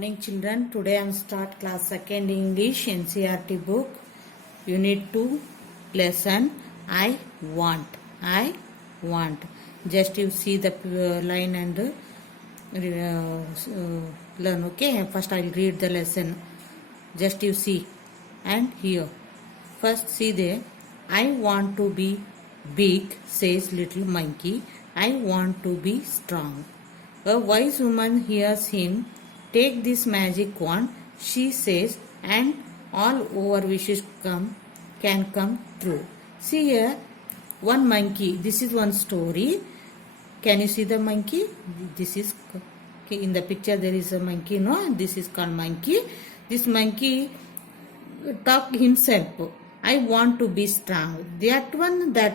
morning children. Today I am start class 2nd English NCERT book unit 2 lesson I want. Just you see the line and learn. Okay, first I will read the lesson. Just you see and hear. First see there. I want to be big, says little monkey. I want to be strong. A wise woman hears him. Take this magic wand, she says, and all our wishes can come true. See here, one monkey. This is one story. Can you see the monkey? This is okay, in the picture. There is a monkey. No, this is called monkey. This monkey talk himself. I want to be strong. That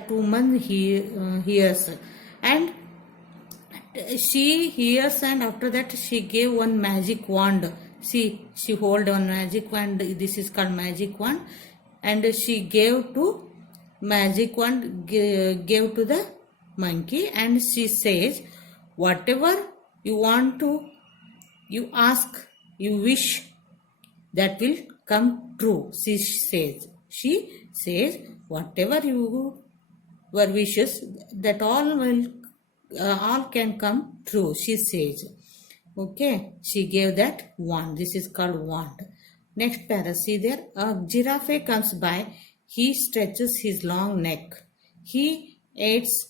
woman hears, and she hears, and after that she gave one magic wand. See, she hold one magic wand. This is called magic wand, and she gave to magic wand gave to the monkey, and she says, whatever you want to, you ask, you wish, that will come true. She says, whatever your wishes, that all can come true. She says, okay. She gave that wand. This is called wand. Next para. See there. A giraffe comes by. He stretches his long neck. He eats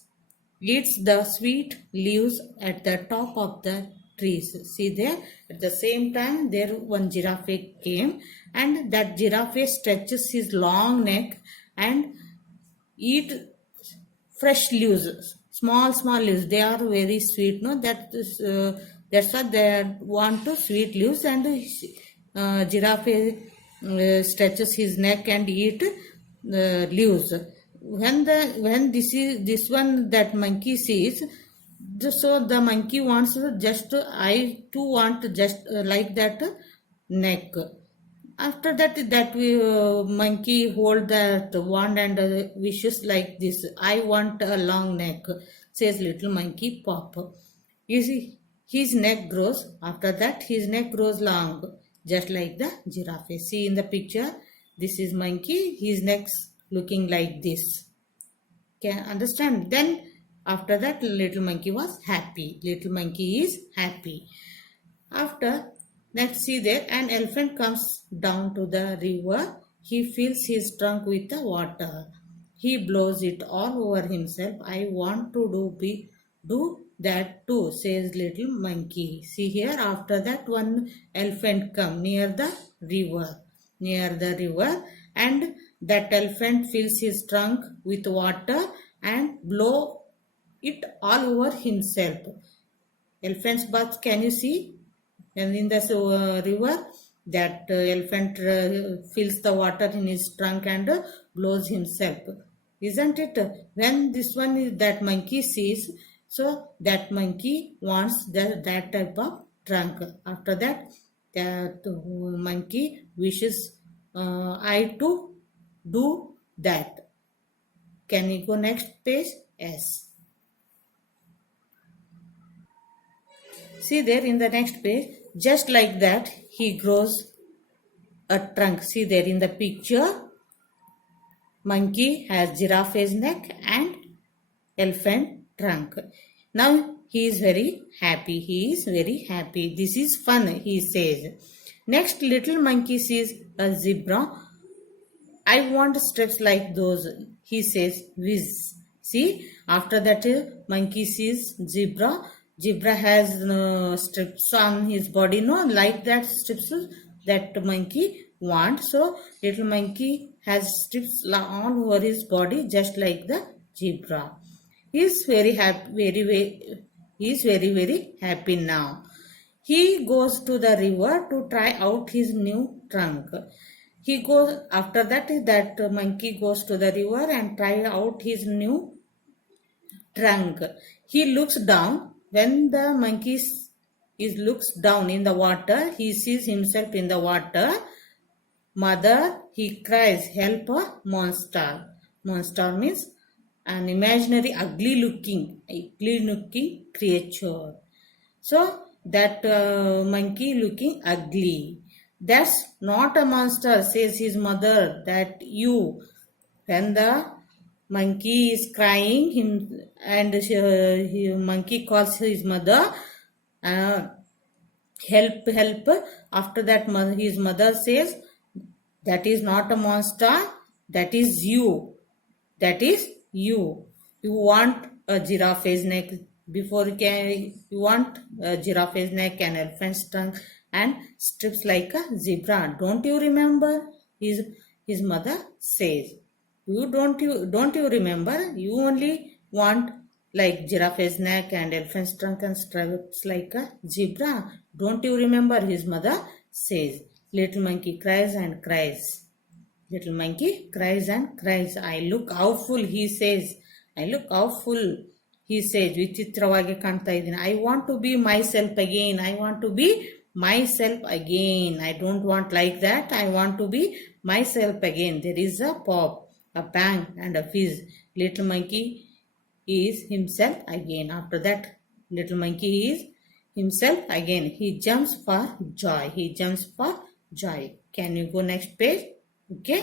the sweet leaves at the top of the trees. See there. At the same time, there one giraffe came, and that giraffe stretches his long neck and eat fresh leaves, small leaves. They are very sweet. No, that's what they want to sweet leaves. And giraffe stretches his neck and eat leaves. When this one that monkey sees, so the monkey wants I too want just like that neck. After that monkey hold that wand and wishes like this. I want a long neck, says little monkey pop. You see, his neck grows. After that his neck grows long, just like the giraffe. See in the picture, this is monkey. His neck's looking like this. Can understand? Then after that little monkey was happy. Little monkey is happy. After next, see there, an elephant comes down to the river. He fills his trunk with the water. He blows it all over himself. I want to do that too, says little monkey. See here, after that one elephant come near the river, and that elephant fills his trunk with water and blow it all over himself. Elephant's bath, can you see? And in the river, that elephant fills the water in his trunk and blows himself. Isn't it? When this one is that monkey sees, so that monkey wants that type of trunk. After that, that monkey wishes, I to do that. Can we go next page? Yes. See there in the next page, just like that, he grows a trunk. See there in the picture, monkey has giraffe's neck and elephant trunk. Now he is very happy. This is fun, he says. Next, little monkey sees a zebra. I want steps like those, he says, whiz. See, after that monkey sees zebra. Zebra has strips on his body, no, like that strips that monkey wants. So little monkey has strips all over his body, just like the zebra. He is very happy. He is very happy now. He goes to the river to try out his new trunk. He goes after that monkey goes to the river and try out his new trunk. He looks down. When the monkey looks down in the water, he sees himself in the water. Mother, he cries, help a monster. Monster means an imaginary ugly looking creature. So that monkey looking ugly. That's not a monster, says his mother. That you. When the monkey is crying, monkey calls his mother, uh, help, help. After that, his mother says, that is not a monster, that is you. That is you. You want a giraffe's neck before you want a giraffe's neck and elephant's trunk and strips like a zebra. Don't you remember? His mother says. You don't you remember? You only want like giraffe's neck and elephant's trunk and stripes like a zebra. Don't you remember? His mother says. Little monkey cries and cries. Little monkey cries and cries. I look how full, he says. I look how full, he says. ವಿಚಿತ್ರವಾಗಿ ಕಾಣ್ತಾ ಇದ್ದೀನಿ. I want to be myself again. I want to be myself again. I don't want like that. I want to be myself again. There is a pop, a bang and a fizz. Little monkey is himself again. After that, little monkey is himself again. He jumps for joy. He jumps for joy. Can you go next page? Okay.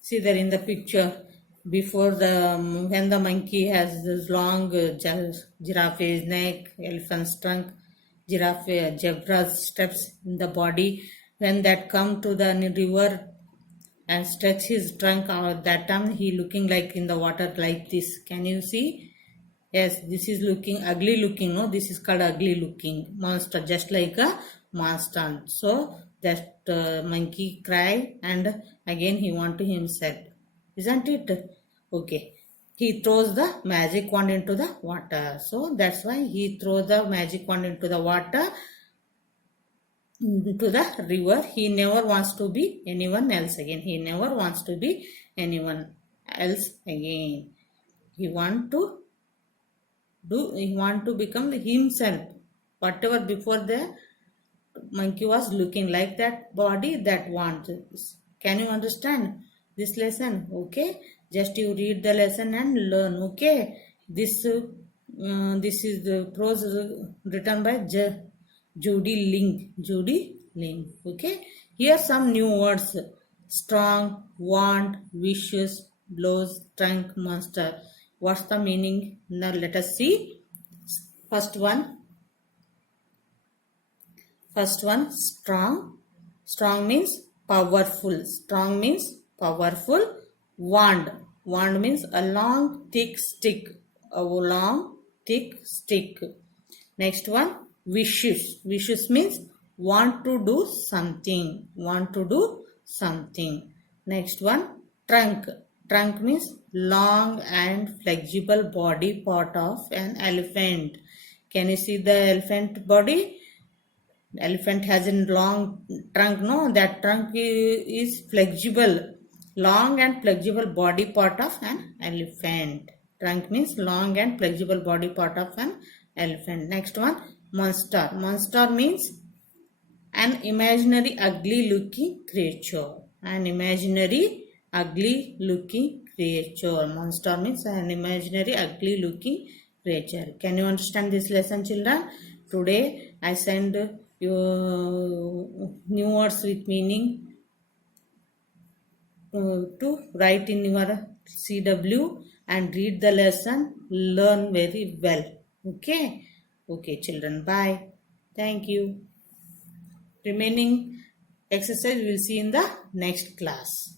See there in the picture, before the when the monkey has this long giraffe's neck, elephant's trunk, zebra's steps in the body. When that come to the river and stretch his trunk out, that time he looking like in the water like this. Can you see? Yes, this is looking ugly looking. No, this is called ugly looking monster, just like a monster. So that monkey cry and again he want to himself, isn't it? Okay, he throws the magic wand into the water. So that's why he throws the magic wand into the water, into the river. He never wants to be anyone else again. He never wants to be anyone else again. He want to become himself. Whatever before the monkey was looking like that body, that wants. Can you understand this lesson? Okay, just you read the lesson and learn. Okay, this is the prose written by Judy Ling. Okay, here some new words: strong, want, vicious, blows, trunk, monster. What's the meaning? Now let us see. First one, strong. Strong means powerful. Strong means powerful. Wand means a long thick stick. A long thick stick. Next one, vicious. Vicious means want to do something. Next one, trunk. Trunk means long and flexible body part of an elephant. Can you see the elephant body? Elephant has a long trunk, no? That trunk is flexible. Long and flexible body part of an elephant. Trunk means long and flexible body part of an elephant. Next one, monster. Monster means an imaginary ugly looking creature. An imaginary ugly looking creature. Monster means an imaginary ugly looking creature. Can you understand this lesson, children? Today I send you new words with meaning to write in your CW and read the lesson. Learn very well. Okay children, bye. Thank you. Remaining exercise we will see in the next class.